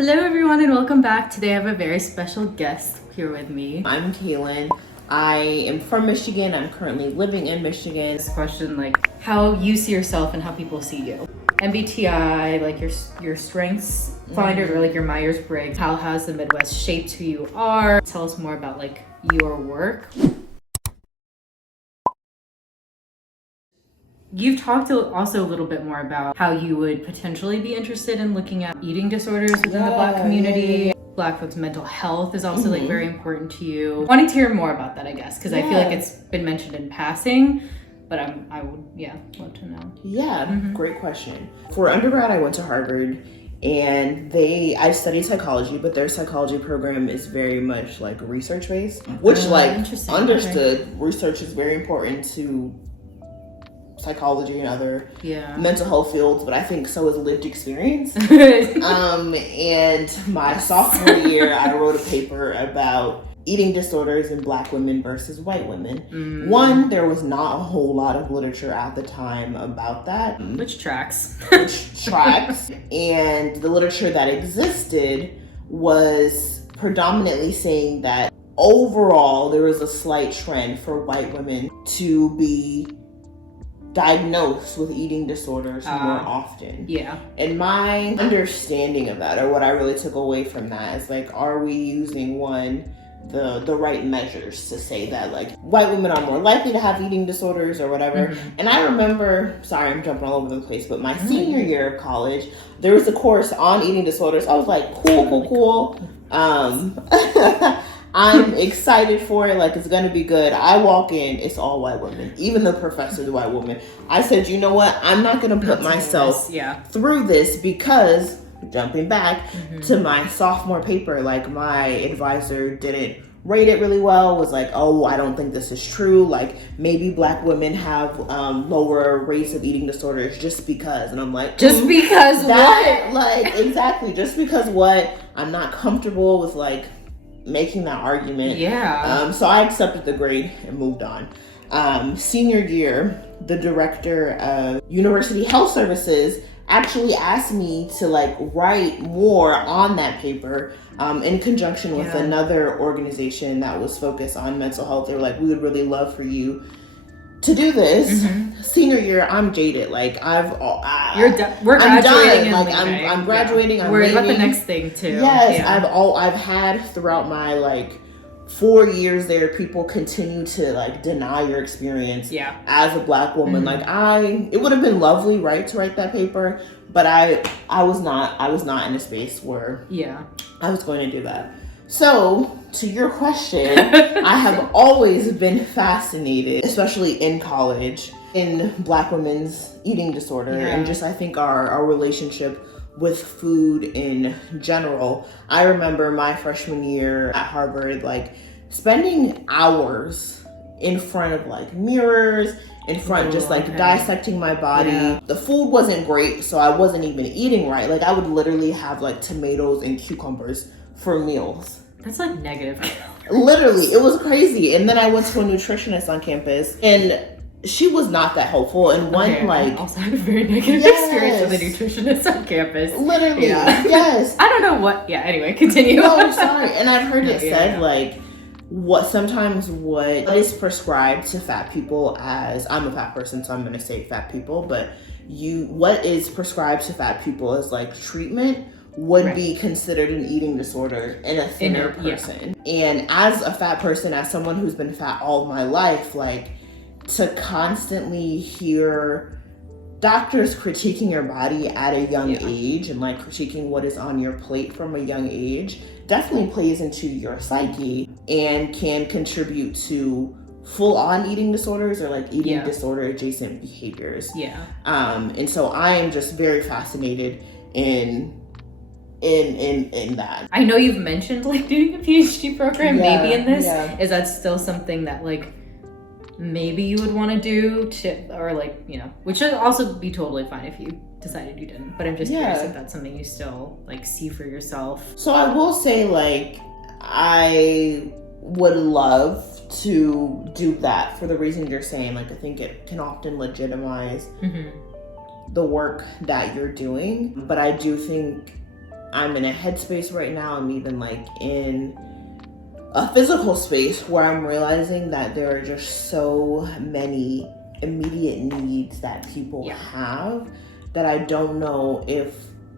Hello everyone and welcome back. Today I have a very special guest here with me. I'm Kalen. I am from Michigan. I'm currently living in Michigan. This question, like how you see yourself and how people see you. MBTI, like your strengths finder, or like your Myers-Briggs. How has the Midwest shaped who you are? Tell us more about like your work. You've talked also a little bit more about how you would potentially be interested in looking at eating disorders within the Black community. Black folks' mental health is also like very important to you. Wanting to hear more about that, I guess, because I feel like it's been mentioned in passing, but I would love to know. Great question. For undergrad, I went to Harvard, and I studied psychology, but their psychology program is very much like research based, which understood research is very important to psychology and other mental health fields, but I think so is lived experience. And my sophomore year, I wrote a paper about eating disorders in Black women versus white women. One, there was not a whole lot of literature at the time about that. Which tracks. And the literature that existed was predominantly saying that overall there was a slight trend for white women to be diagnosed with eating disorders more often. And my understanding of that, or what I really took away from that, is like, are we using the right measures to say that like white women are more likely to have eating disorders or whatever? And I remember, sorry, I'm jumping all over the place, but my senior year of college, there was a course on eating disorders. I was like, cool. I'm excited for it, like it's gonna be good. I walk in, it's all white women. Even the professor's a white woman. I said, you know what? I'm not gonna put myself through this, because jumping back to my sophomore paper, like my advisor didn't rate it really well, was like, oh, I don't think this is true. Like maybe Black women have lower rates of eating disorders just because. And I'm like, just because that, what? Like, exactly. Just because what? I'm not comfortable with like making that argument. So I accepted the grade and moved on. Senior year, the director of University Health Services actually asked me to like write more on that paper in conjunction with another organization that was focused on mental health. They were like, we would really love for you to do this. Senior year, I'm jaded. Like we're graduating. Like I'm graduating. I'm worried about the next thing too. I've had throughout my like 4 years there, people continue to like deny your experience as a Black woman. Like it would have been lovely, right, to write that paper, but I was not in a space where I was going to do that. So, to your question, I have always been fascinated, especially in college, in Black women's eating disorder and just I think our relationship with food in general. I remember my freshman year at Harvard, like spending hours in front of like mirrors, in front just like dissecting my body. The food wasn't great, so I wasn't even eating right. Like I would literally have like tomatoes and cucumbers for meals. That's like negative. Literally, it was crazy. And then I went to a nutritionist on campus, and she was not that helpful. And I also had a very negative experience with a nutritionist on campus. Literally, yes. I don't know what. Anyway, continue. No, sorry. And I've heard it said like what is prescribed to fat people, as I'm a fat person, so I'm going to say fat people, but what is prescribed to fat people as like treatment would be considered an eating disorder in a thinner person. And as a fat person, as someone who's been fat all my life, like to constantly hear doctors critiquing your body at a young age and like critiquing what is on your plate from a young age definitely plays into your psyche and can contribute to full-on eating disorders or like eating disorder adjacent behaviors. And so I am just very fascinated in that. I know you've mentioned like doing a PhD program maybe in this. Is that still something that like maybe you would want to do or like, which should also be totally fine if you decided you didn't, but I'm just curious if that's something you still like see for yourself. So I will say like I would love to do that for the reason you're saying. Like I think it can often legitimize the work that you're doing, but I do think I'm in a headspace right now. I'm even like in a physical space where I'm realizing that there are just so many immediate needs that people have that I don't know if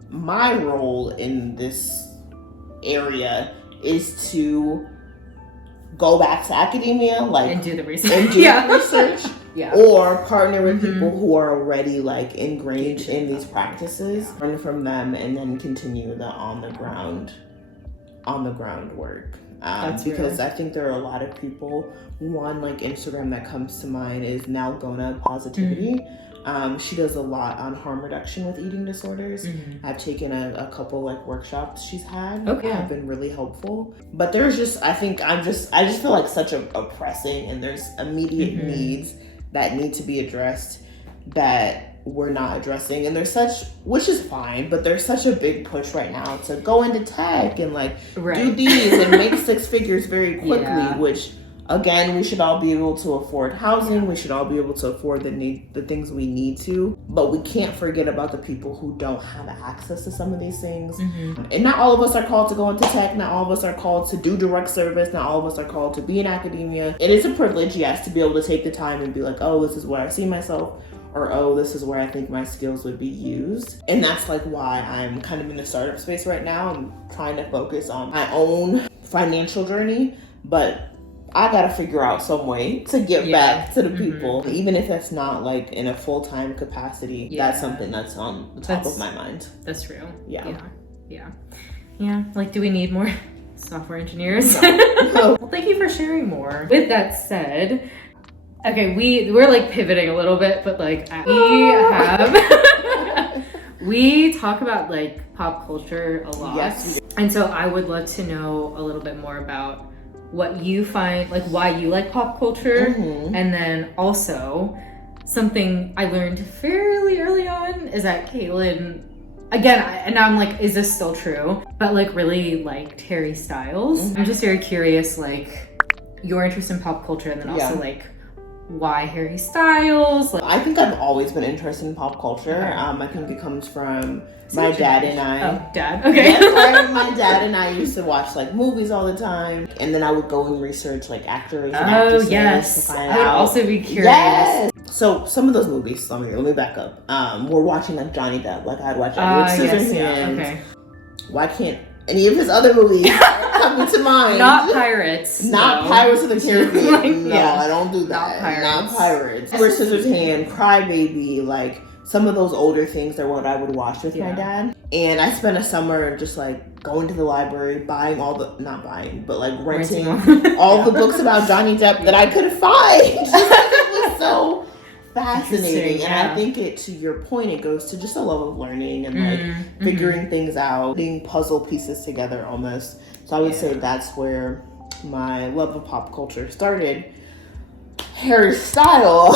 my role in this area is to go back to academia, like, and do the research, the research, or partner with Mm-hmm. people who are already like ingrained in these practices, learn from them, and then continue the on the ground work. Because I think there are a lot of people. One, like Instagram that comes to mind is Nalgona Positivity. Mm-hmm. She does a lot on harm reduction with eating disorders. Mm-hmm. I've taken a couple like workshops she's had. Okay. Have been really helpful. But there's just, I just feel like such a pressing, and there's immediate Mm-hmm. needs that need to be addressed that we're not addressing, and there's such, which is fine, but there's such a big push right now to go into tech and like do these and make six figures very quickly, which again, we should all be able to afford housing. We should all be able to afford the things we need to, but we can't forget about the people who don't have access to some of these things. Mm-hmm. And not all of us are called to go into tech. Not all of us are called to do direct service. Not all of us are called to be in academia. It is a privilege, yes, to be able to take the time and be like, oh, this is where I see myself, or oh, this is where I think my skills would be used. And that's like why I'm kind of in the startup space right now. I'm trying to focus on my own financial journey, but I gotta figure out some way to give back to the people, even if that's not like in a full-time capacity. That's something that's on the top of my mind. That's real. Yeah. Like, do we need more software engineers? No. Well, thank you for sharing more. With that said, okay, we're like pivoting a little bit, but like we talk about like pop culture a lot. Yes. And so I would love to know a little bit more about what you find, like why you like pop culture. Mm-hmm. And then also something I learned fairly early on is that Kalen, again, and I'm like, is this still true? But like really liked Harry Styles. Mm-hmm. I'm just very curious, like your interest in pop culture, and then also like why Harry Styles? Like, I think I've always been interested in pop culture. Okay. I think it comes from my dad and I. Oh, dad. Okay. Yes, my dad and I used to watch like movies all the time, and then I would go and research like actors and actresses yes. to find I would out. also be curious. Yes. So some of those movies, let me back up. We're watching like Johnny Depp, like I'd watch Edward Scissorhands. Okay. Why can't any of his other movies come to mind? Not Pirates. Not Pirates of the Caribbean. Like, no, I don't do that. Not Pirates. Edward Scissorhands, Crybaby, like some of those older things are what I would watch with my dad. And I spent a summer just like going to the library, buying renting all the books about Johnny Depp that I could find. It was so fascinating. And I think to your point, it goes to just a love of learning and like figuring things out, putting puzzle pieces together almost. So I would say that's where my love of pop culture started. Harry Styles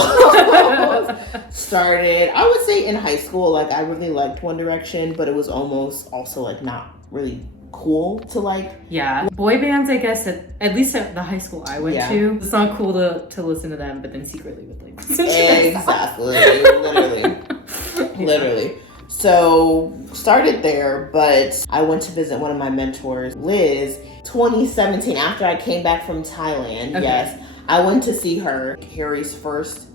started, I would say, in high school. Like I really liked One Direction, but it was almost also like not really cool to like. Yeah, boy bands, I guess, at least at the high school I went to, it's not cool to listen to them, but then secretly would like listen to Exactly. Literally. So started there, but I went to visit one of my mentors, Liz, 2017, after I came back from Thailand. Okay. Yes, I went to see her. Harry's first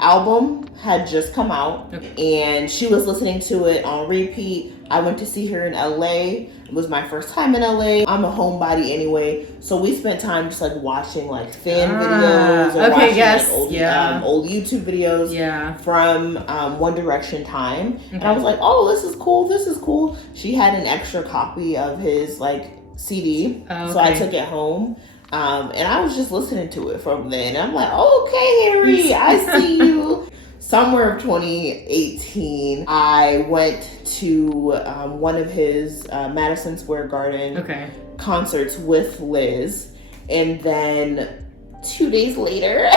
album had just come out, and she was listening to it on repeat. I went to see her in LA. It was my first time in LA. I'm a homebody anyway, so we spent time just like watching like fan videos or watching like, old YouTube videos from One Direction time. And I was like, oh, this is cool. She had an extra copy of his like CD, so I took it home. And I was just listening to it from then. I'm like, okay, Harry, I see you. Summer of 2018, I went to one of his Madison Square Garden concerts with Liz. And then 2 days later,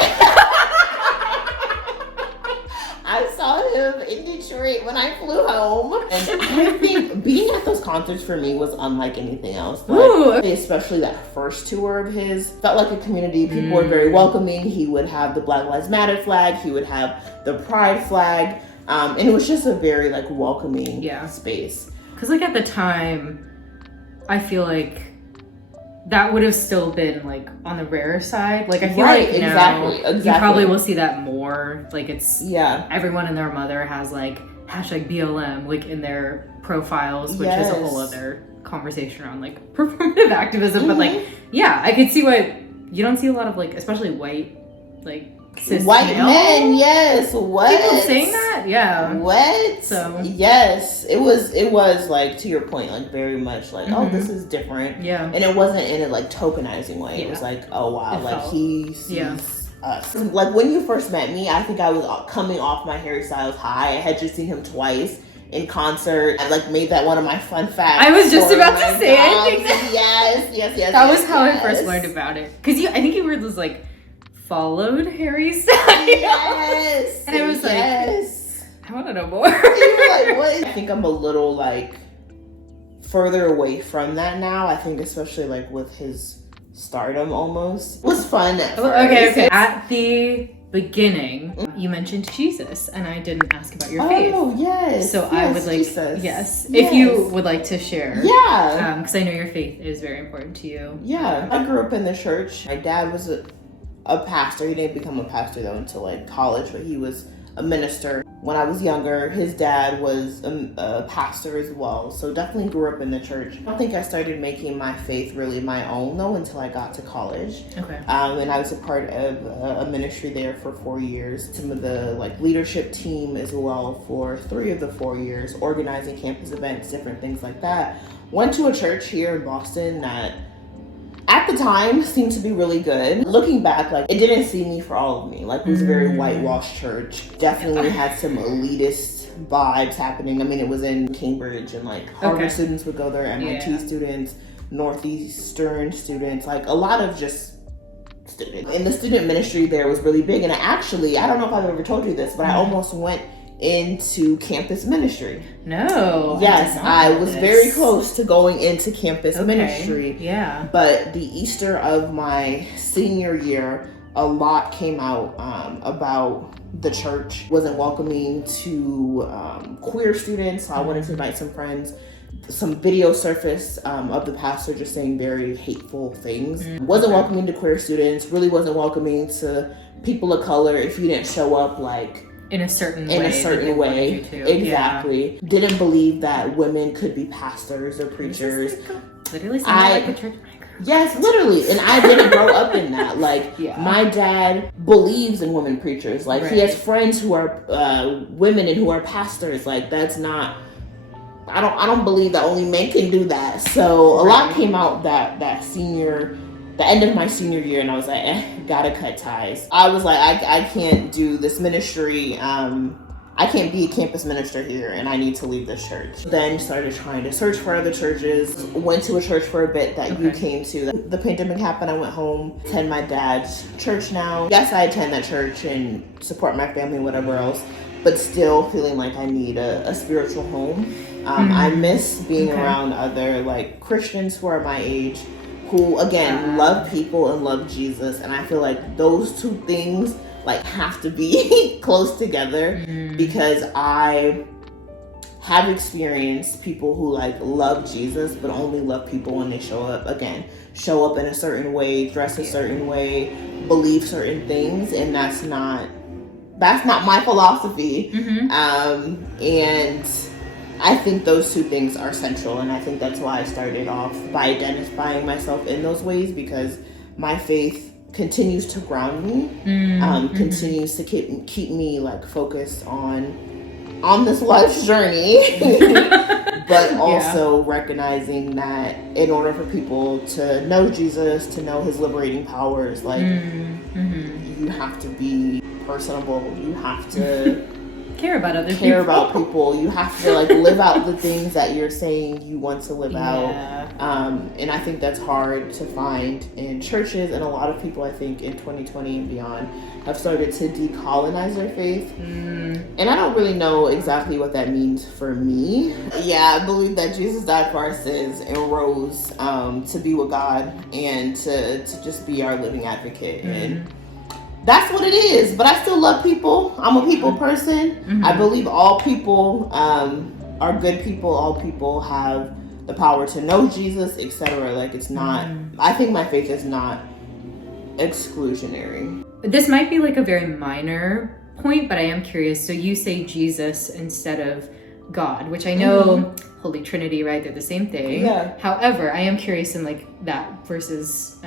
I saw him in Detroit when I flew home. And I think being at those concerts for me was unlike anything else. But especially that first tour of his, felt like a community. People were very welcoming. He would have the Black Lives Matter flag. He would have the Pride flag. And it was just a very like welcoming space. Because like at the time, I feel like that would have still been like on the rare side. Like I feel like now you probably will see that more. Like it's everyone and their mother has like #BLM like in their profiles, which is a whole other conversation around like performative activism. But like I could see what you don't see a lot of, like especially white like cis white male men, yes. What? people saying that? Yeah. What? So yes, it was like, to your point, like very much like, oh, this is different. Yeah. And it wasn't in a like tokenizing way. It was like, oh wow, like he sees us. Like when you first met me, I think I was coming off my Harry Styles high. I had just seen him twice in concert. I like made that one of my fun facts. I was just about to say, I think yes. That was how I first learned about it. Because I think you were just like followed Harry Styles. Yes. And I was like, I want to know more. You were like, what? I think I'm a little like further away from that now. I think especially like with his stardom almost. It was fun at first. Okay. At the beginning, you mentioned Jesus, and I didn't ask about your faith. Oh, yes. So I would like, Jesus. if you would like to share. Yeah. Because I know your faith is very important to you. Yeah. I grew up in the church. My dad was a pastor. He didn't become a pastor though until like college, but he was a minister. When I was younger, his dad was a pastor as well. So definitely grew up in the church. I don't think I started making my faith really my own though until I got to college. Okay. And I was a part of a ministry there for 4 years. Some of the like leadership team as well for 3 of the 4 years, organizing campus events, different things like that. Went to a church here in Boston that at the time seemed to be really good. Looking back, like it didn't see me for all of me. Like it was a very whitewashed church. Definitely had some elitist vibes happening. I mean, it was in Cambridge and like Harvard students would go there, MIT students, Northeastern students, like a lot of just students. And the student ministry there was really big. And I don't know if I've ever told you this, but I almost went into campus ministry. No. Yes, I was very close to going into campus ministry. Yeah. But the Easter of my senior year, a lot came out about the church wasn't welcoming to queer students. So I wanted to invite some friends. Some video surfaced of the pastor just saying very hateful things. Wasn't welcoming to queer students. Really wasn't welcoming to people of color if you didn't show up like in a certain way. Exactly. Yeah. Didn't believe that women could be pastors or preachers. Literally like a church. Yes, literally. And I didn't grow up in that. Like my dad believes in women preachers. Like he has friends who are women and who are pastors. Like that's not, I don't believe that only men can do that. So a lot came out that the end of my senior year, and I was like, gotta cut ties. I was like, I can't do this ministry. I can't be a campus minister here, and I need to leave this church. Then started trying to search for other churches. Went to a church for a bit that you came to. The pandemic happened, I went home, attend my dad's church now. Yes, I attend that church and support my family and whatever else, but still feeling like I need a spiritual home. I miss being around other like Christians who are my age, who again love people and love Jesus, and I feel like those two things like have to be close together because I have experienced people who like love Jesus but only love people when they show up in a certain way, dress a certain way, believe certain things, and that's not my philosophy. And I think those two things are central, and I think that's why I started off by identifying myself in those ways, because my faith continues to ground me, continues to keep me like focused on this life's journey, but also recognizing that in order for people to know Jesus, to know his liberating powers, like you have to be personable, you have to care about other care about people. You have to like live out the things that you're saying you want to live out. And I think that's hard to find in churches, and a lot of people I think in 2020 and beyond have started to decolonize their faith. And I don't really know exactly what that means for me. I believe that Jesus died for our sins and rose to be with God and to just be our living advocate. And that's what it is. But I still love people. I'm a people person. I believe all people are good people. All people have the power to know Jesus, etc. Like, it's not, I think my faith is not exclusionary. This might be like a very minor point, but I am curious. So you say Jesus instead of God, which I know Holy Trinity, right? They're the same thing. Yeah. However, I am curious in like that versus,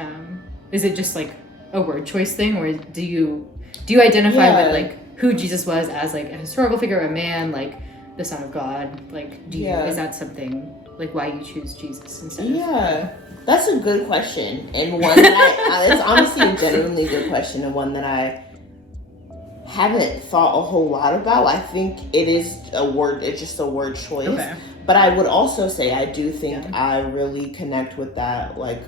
is it just like a word choice thing, or do you identify with like who Jesus was as like a historical figure, a man, like the Son of God? Like, is that something like why you choose Jesus instead of? That's a good question, and one that it's honestly a genuinely good question, and one that I haven't thought a whole lot about. I think it is it's just a word choice. Okay. But I would also say I do think I really connect with that, like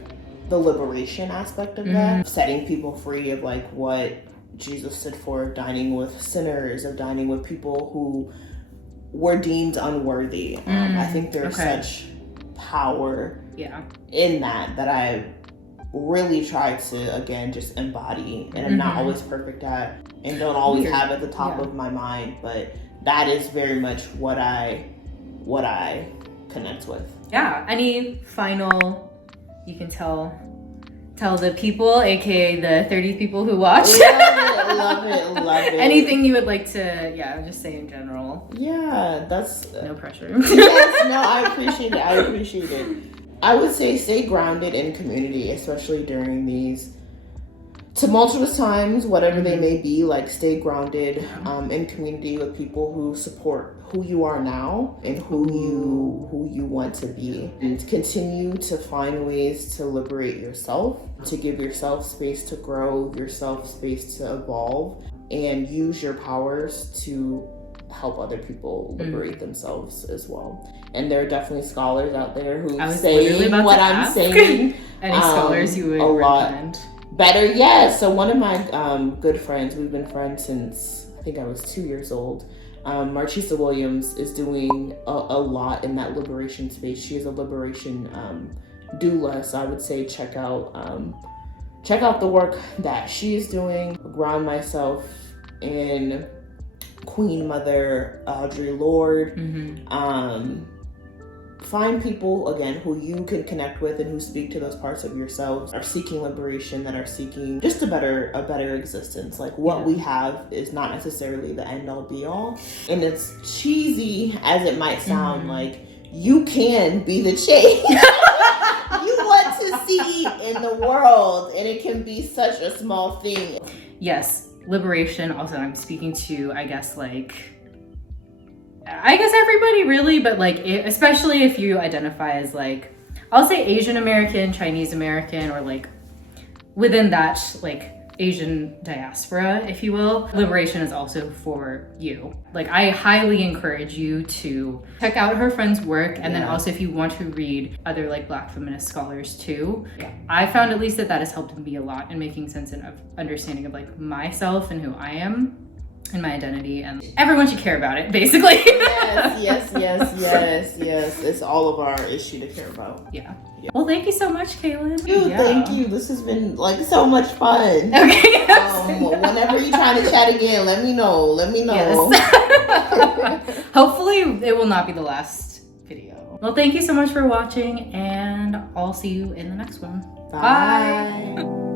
the liberation aspect of that, setting people free of like what Jesus stood for, dining with sinners, of dining with people who were deemed unworthy. I think there's such power in that I really try to, again, just embody, and I'm not always perfect at, and don't always have at the top of my mind, but that is very much what I connect with. Yeah. Any final, you can tell the people, aka the 30 people who watch. Love it. Anything you would like to, just say in general. Yeah, that's no pressure. Yes, no, I appreciate it. I would say stay grounded in community, especially during these tumultuous times, whatever they may be. Like, stay grounded in community with people who support who you are now and who you want to be, and continue to find ways to liberate yourself, to give yourself space to grow, yourself space to evolve, and use your powers to help other people liberate themselves as well. And there are definitely scholars out there who say what I'm saying. Any scholars you would recommend? Better, yeah. So one of my good friends, we've been friends since I think I was 2 years old. Maritza Williams is doing a lot in that liberation space. She is a liberation doula, so I would say check out the work that she is doing. Ground myself in Queen Mother Audre Lorde. Find people, again, who you can connect with and who speak to those parts of yourselves, are seeking liberation, that are seeking just a better existence. Like, what we have is not necessarily the end all be all. And it's cheesy as it might sound, like, you can be the change you want to see in the world, and it can be such a small thing. Yes, liberation. Also, I'm speaking to, I guess everybody really, but like, especially if you identify as like, I'll say Asian American, Chinese American, or like within that like Asian diaspora, if you will. Liberation is also for you. Like, I highly encourage you to check out her friend's work, and then also if you want to read other like Black feminist scholars too. I found at least that has helped me a lot in making sense and of understanding of like myself and who I am and my identity, and everyone should care about it, basically. Yes. It's all of our issue to care about. Yeah. Well, thank you so much, Kalen. Thank you. This has been like so much fun. Okay. Whenever you're trying to chat again, let me know. Yes. Hopefully it will not be the last video. Well, thank you so much for watching, and I'll see you in the next one. Bye.